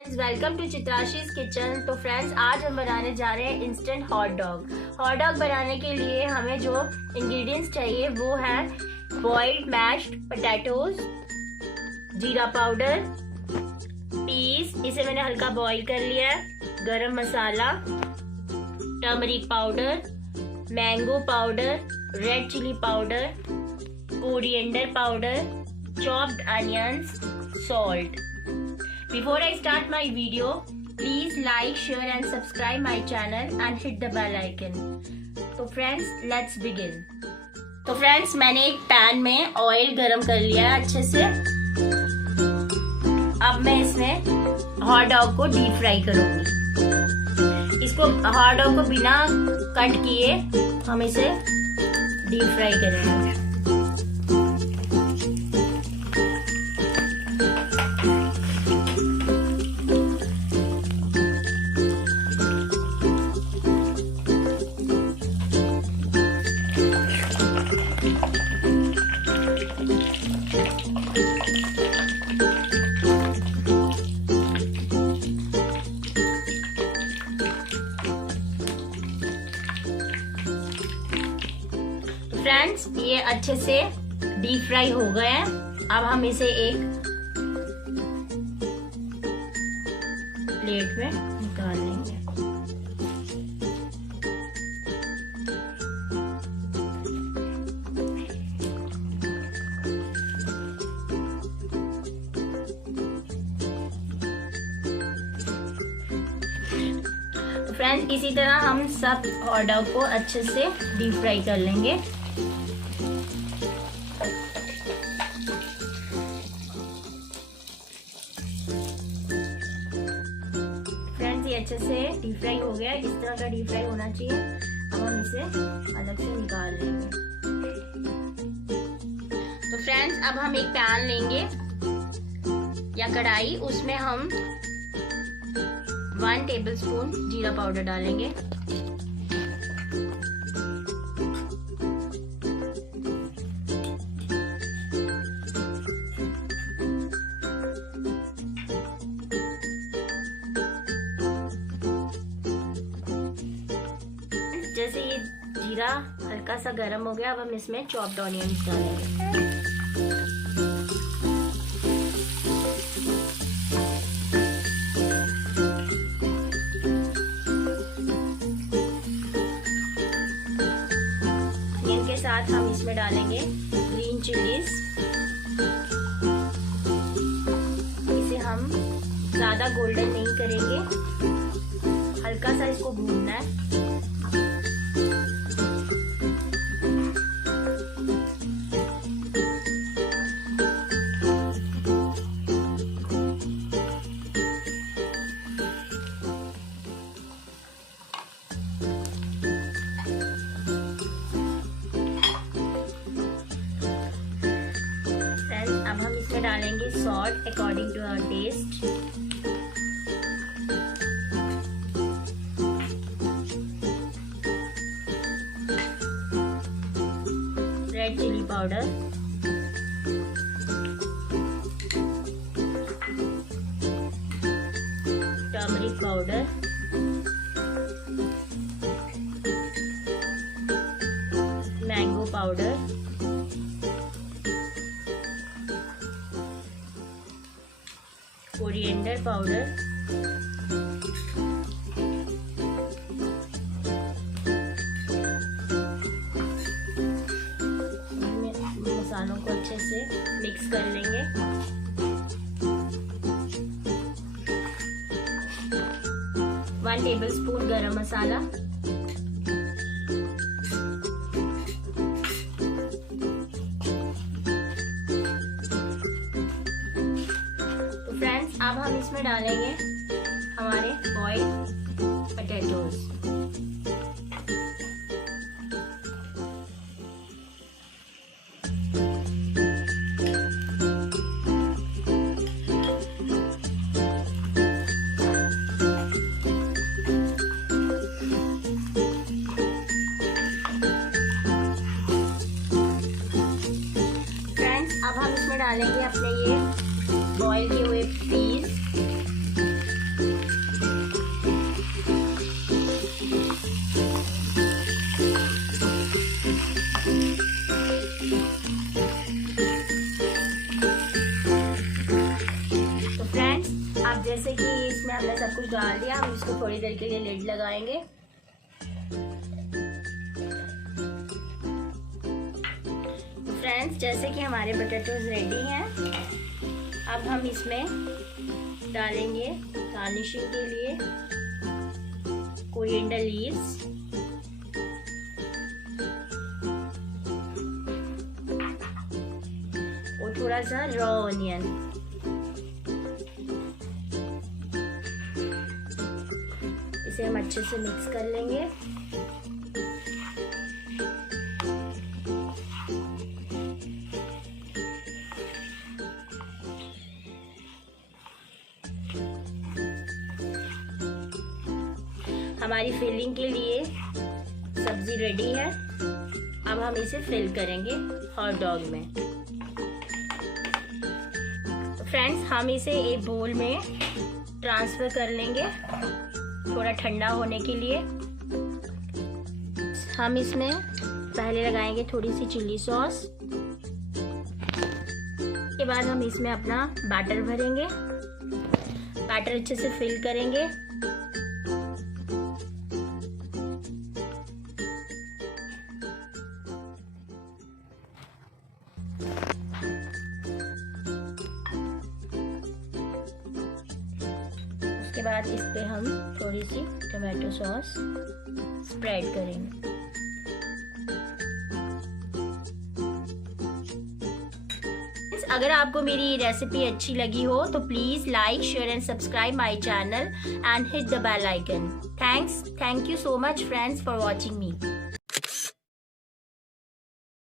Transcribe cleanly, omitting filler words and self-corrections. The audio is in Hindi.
Welcome to Chitrashi's kitchen. तो फ्रेंड्स, आज हम बनाने जा रहे हैं instant hot dog. Hot dog बनाने के लिए हमें जो इंग्रेडिएंट्स चाहिए वो है boiled mashed potatoes, jeera powder, peas, इसे मैंने हल्का बॉईल कर लिया है, garam masala, turmeric powder, mango powder, red chilli powder, coriander powder, chopped onions, salt. Before I start my video, please like, share and subscribe my channel and hit the bell icon. तो friends, let's begin. तो friends, मैंने एक पैन में ऑयल गरम कर लिया है अच्छे से। अब मैं इसमें हॉट डॉग को डीप फ्राई करूंगी। इसको हॉट डॉग को बिना कट किए हम इसे डीप फ्राई करेंगे। फ्रेंड्स, ये अच्छे से डीप फ्राई हो गए हैं। अब हम इसे एक प्लेट में निकाल लेंगे। तो फ्रेंड्स, इसी तरह हम सब हॉट डॉग को अच्छे से डीप फ्राई कर लेंगे। ये अच्छे से डीप फ्राई हो गया। इस तरह का डीप फ्राई होना चाहिए। अब हम इसे अलग से निकाल लेंगे। तो फ्रेंड्स, अब हम एक पैन लेंगे या कढ़ाई, उसमें हम 1 टेबलस्पून जीरा पाउडर डालेंगे। जैसे ये जीरा हल्का सा गर्म हो गया, अब हम इसमें चॉप्ड ऑनियंस डालेंगे। इनके साथ हम इसमें डालेंगे ग्रीन चिलीज। इसे हम ज्यादा गोल्डन नहीं करेंगे, हल्का सा इसको भूनना है। अब हम इसमें डालेंगे salt according to our taste. Red chilli powder, turmeric powder, mango powder, coriander powder, मसालों को अच्छे से मिक्स कर लेंगे। वन टेबलस्पून गरम मसाला, अब हम इसमें डालेंगे हमारे बॉइल्ड पोटैटोज। फ्रेंड्स, अब हम इसमें डालेंगे अपने ये बॉईल किए हुए पीस। अब जैसे कि इसमें हमने सब कुछ डाल दिया, हम इसको थोड़ी देर के लिए लिड लगाएंगे। फ्रेंड्स, जैसे कि हमारे पोटैटोज रेडी हैं, अब हम इसमें डालेंगे गार्निशिंग के लिए कोरिएंडर लीव्स, और थोड़ा सा रॉ ऑनियन। इसे हम अच्छे से मिक्स कर लेंगे। हमारी फिलिंग के लिए सब्जी रेडी है। अब हम इसे फिल करेंगे हॉट डॉग में। फ्रेंड्स, हम इसे एक बोल में ट्रांसफर कर लेंगे थोड़ा ठंडा होने के लिए। हम इसमें पहले लगाएंगे थोड़ी सी चिली सॉस। उसके बाद हम इसमें अपना बैटर भरेंगे, बैटर अच्छे से फिल करेंगे। उसके बाद इस पे हम थोड़ी सी टोमेटो सॉस स्प्रेड करेंगे। अगर आपको मेरी रेसिपी अच्छी लगी हो तो please like, share and subscribe my channel and hit the bell icon. Thank you so much friends for watching me.